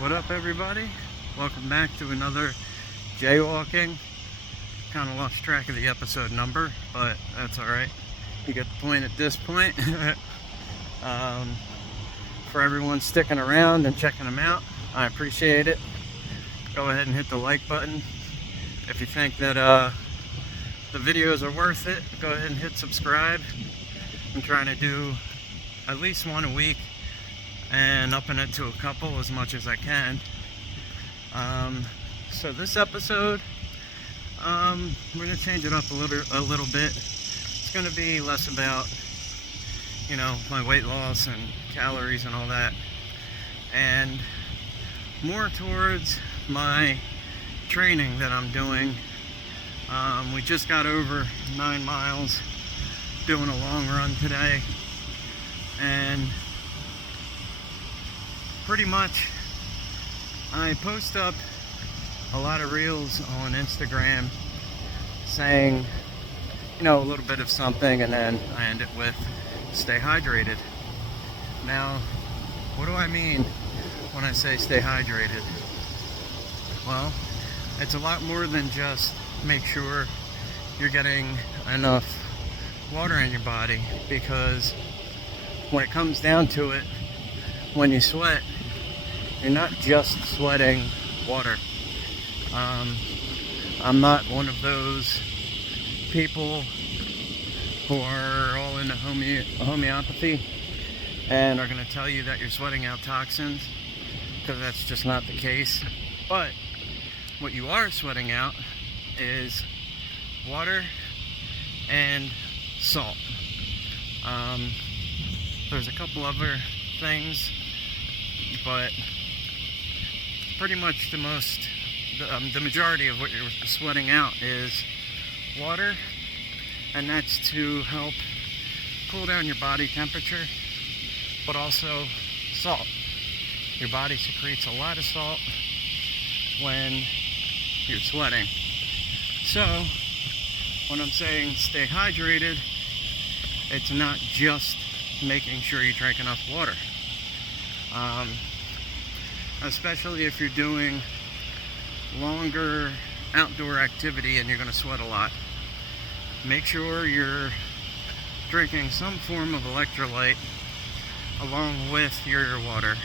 What up, everybody? Welcome back to another jaywalking. Kind of lost track of the episode number, but that's alright. You get the point at this point. For everyone sticking around and checking them out, I appreciate it. Go ahead and hit the like button. If you think that the videos are worth it, go ahead and hit subscribe. I'm trying to do at least one a week and upping it to a couple as much as I can. So this episode, we're going to change it up a little bit. It's going to be less about, my weight loss and calories and all that, and more towards my training that I'm doing. We just got over 9 miles doing a long run today, and pretty much I post up a lot of reels on Instagram saying, a little bit of something, and then I end it with stay hydrated. Now, what do I mean when I say stay hydrated? Well, it's a lot more than just make sure you're getting enough water in your body, because when it comes down to it, when you sweat, you're not just sweating water. I'm not one of those people who are all into homeopathy and are going to tell you that you're sweating out toxins, because that's just not the case. But what you are sweating out is water and salt. There's a couple other things, but pretty much the majority of what you're sweating out is water, and that's to help cool down your body temperature, but also salt. Your body secretes a lot of salt when you're sweating. So when I'm saying stay hydrated, it's not just making sure you drink enough water. Especially if you're doing longer outdoor activity and you're going to sweat a lot. Make sure you're drinking some form of electrolyte along with your water.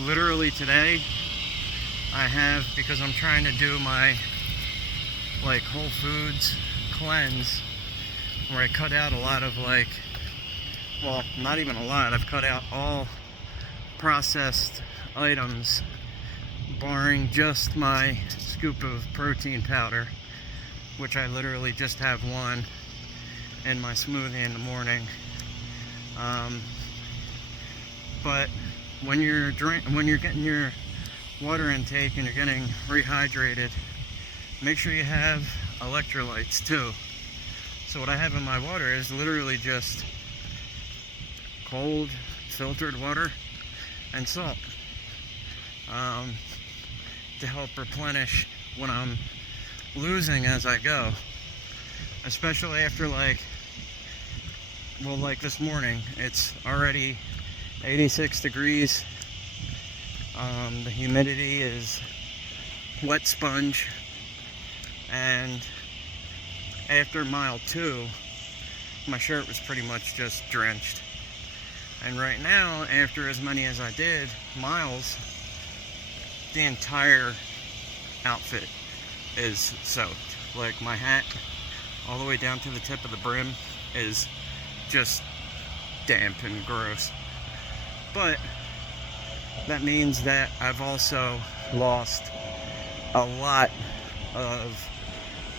Literally today, I have, because I'm trying to do my whole foods cleanse, where I cut out a lot of not even a lot, I've cut out all processed items, barring just my scoop of protein powder, which I literally just have one in my smoothie in the morning. But when you're getting your water intake and you're getting rehydrated, make sure you have electrolytes too. So what I have in my water is literally just cold filtered water and salt, to help replenish what I'm losing as I go, especially after this morning. It's already 86 degrees. The humidity is wet sponge, and after mile 2, my shirt was pretty much just drenched. And right now, after as many as I did miles, the entire outfit is soaked. Like my hat, all the way down to the tip of the brim, is just damp and gross. But that means that I've also lost a lot of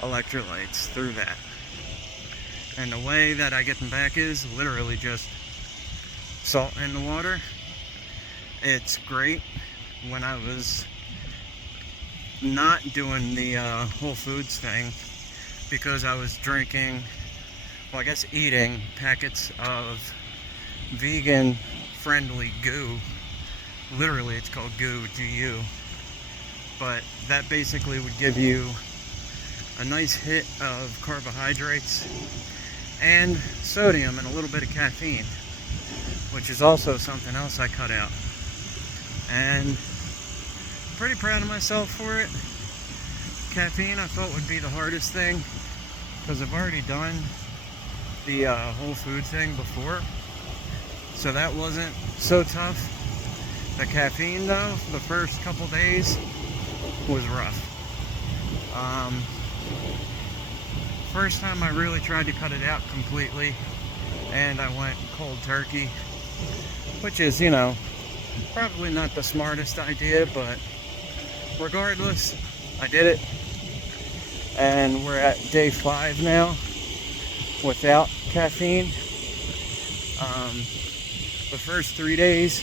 electrolytes through that. And the way that I get them back is literally just salt in the water. It's great when I was not doing the Whole Foods thing, because I was eating packets of vegan friendly goo. Literally, it's called goo, G-U. But that basically would give you a nice hit of carbohydrates and sodium and a little bit of caffeine, which is also something else I cut out. And pretty proud of myself for it. Caffeine I thought would be the hardest thing, because I've already done the whole food thing before, so that wasn't so tough. The caffeine though, the first couple days was rough. First time I really tried to cut it out completely, and I went cold turkey, which is, you know, probably not the smartest idea, but regardless, I did it. And we're at day 5 now without caffeine. The first 3 days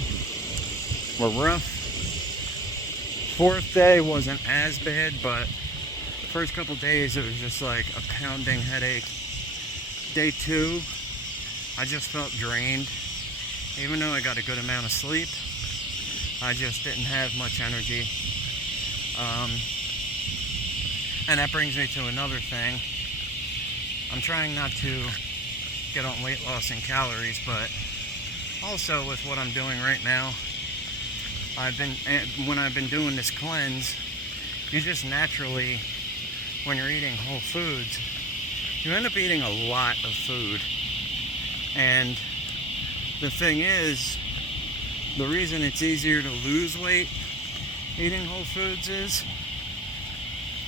were rough. 4th day wasn't as bad, but the first couple days it was just like a pounding headache. Day 2, I just felt drained. Even though I got a good amount of sleep, I just didn't have much energy. And that brings me to another thing. I'm trying not to get on weight loss and calories, but also with what I'm doing right now, when I've been doing this cleanse, you just naturally, when you're eating whole foods, you end up eating a lot of food. And the thing is, the reason it's easier to lose weight eating whole foods is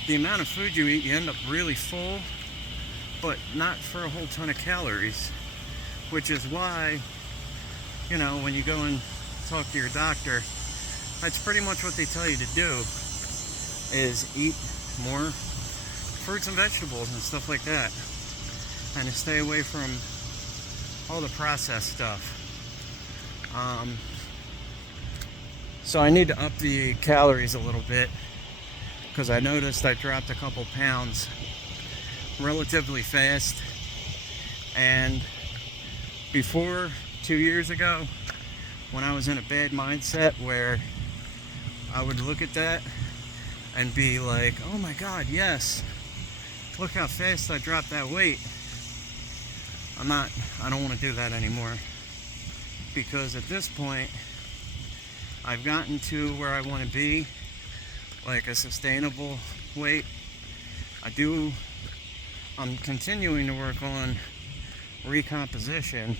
the amount of food you eat, you end up really full, but not for a whole ton of calories. Which is why, you know, when you go and talk to your doctor, that's pretty much what they tell you to do, is eat more fruits and vegetables and stuff like that, and to stay away from all the processed stuff. So I need to up the calories a little bit, because I noticed I dropped a couple pounds relatively fast. And before, 2 years ago, when I was in a bad mindset where I would look at that and be like, oh my god, yes, look how fast I dropped that weight. I don't want to do that anymore, because at this point I've gotten to where I want to be, like a sustainable weight. I'm continuing to work on recomposition,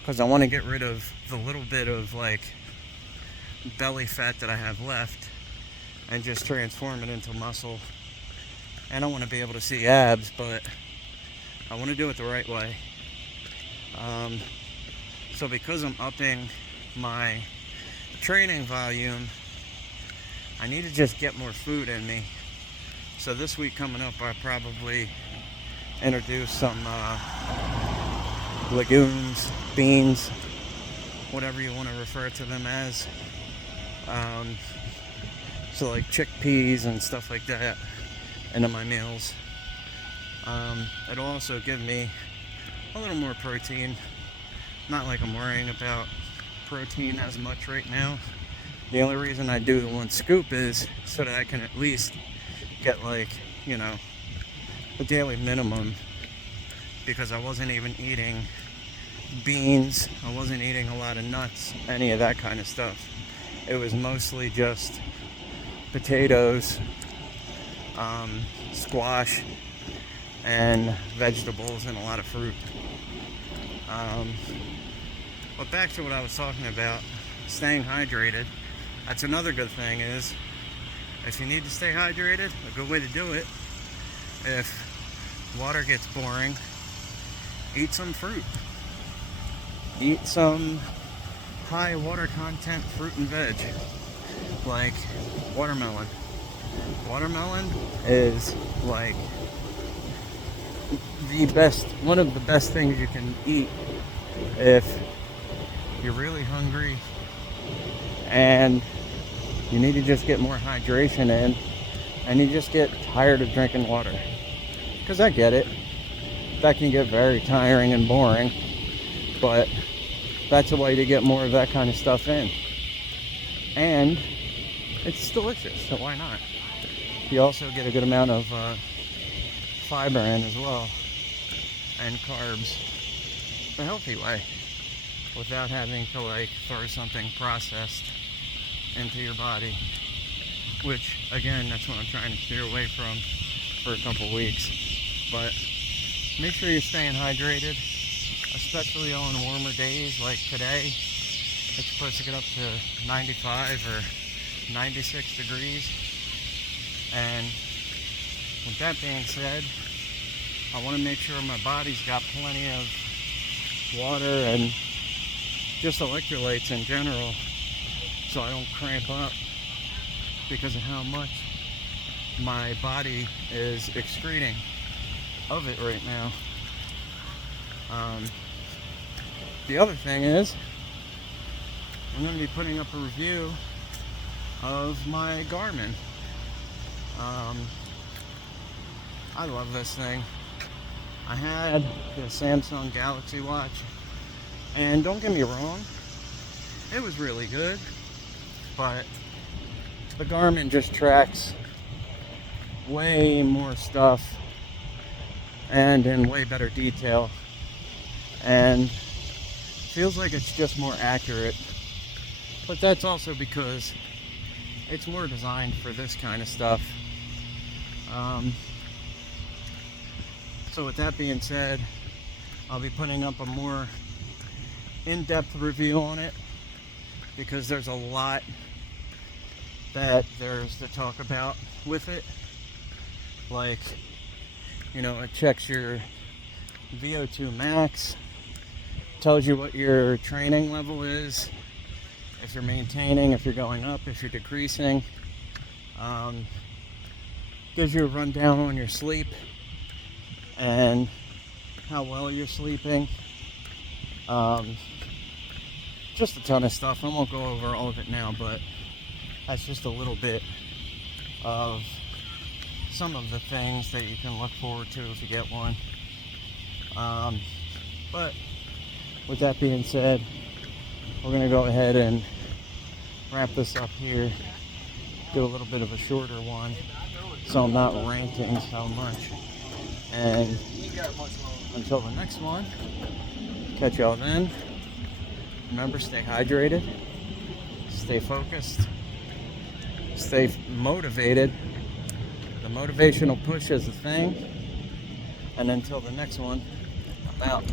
because I want to get rid of the little bit of like belly fat that I have left and just transform it into muscle. And I want to be able to see abs, but I want to do it the right way. So because I'm upping my training volume, I need to just get more food in me. So this week coming up, I'll probably introduce some legumes, beans, whatever you want to refer to them as. So like chickpeas and stuff like that into my meals. It'll also give me a little more protein. Not like I'm worrying about protein as much right now. The only reason I do the 1 scoop is so that I can at least get, like, you know, the daily minimum, because I wasn't even eating beans, I wasn't eating a lot of nuts, any of that kind of stuff. It was mostly just potatoes, squash, and vegetables, and a lot of fruit. But back to what I was talking about, staying hydrated. That's another good thing, is if you need to stay hydrated, a good way to do it, if water gets boring, eat some fruit. Eat some high water content fruit and veg, like watermelon. Watermelon is like one of the best things you can eat if you're really hungry and you need to just get more hydration in, and you just get tired of drinking water. Because I get it, that can get very tiring and boring, but that's a way to get more of that kind of stuff in. And it's delicious, so why not? You also get a good amount of fiber in as well, and carbs the healthy way, without having to like throw something processed into your body. which again, that's what I'm trying to steer away from for a couple weeks. But make sure you're staying hydrated, especially on warmer days like today. It's supposed to get up to 95 or 96 degrees. And with that being said, I want to make sure my body's got plenty of water and just electrolytes in general, so I don't cramp up because of how much my body is excreting of it right now. The other thing is, I'm going to be putting up a review of my Garmin. I love this thing. I had the Samsung Galaxy Watch, and don't get me wrong, it was really good, but the Garmin just tracks way more stuff and in way better detail, and feels like it's just more accurate. But that's also because it's more designed for this kind of stuff. So with that being said, I'll be putting up a more in-depth review on it, because there's a lot that there's to talk about with it. Like, you know, it checks your VO2 max, tells you what your training level is, if you're maintaining, if you're going up, if you're decreasing. Gives you a rundown on your sleep and how well you're sleeping. Just a ton of stuff. I won't go over all of it now, but that's just a little bit of some of the things that you can look forward to if you get one. But with that being said, we're going to go ahead and wrap this up here. Do a little bit of a shorter one, so I'm not ranting so much. And until the next one, catch y'all then. Remember, stay hydrated, stay focused, stay motivated. The motivational push is a thing. And until the next one, I'm out.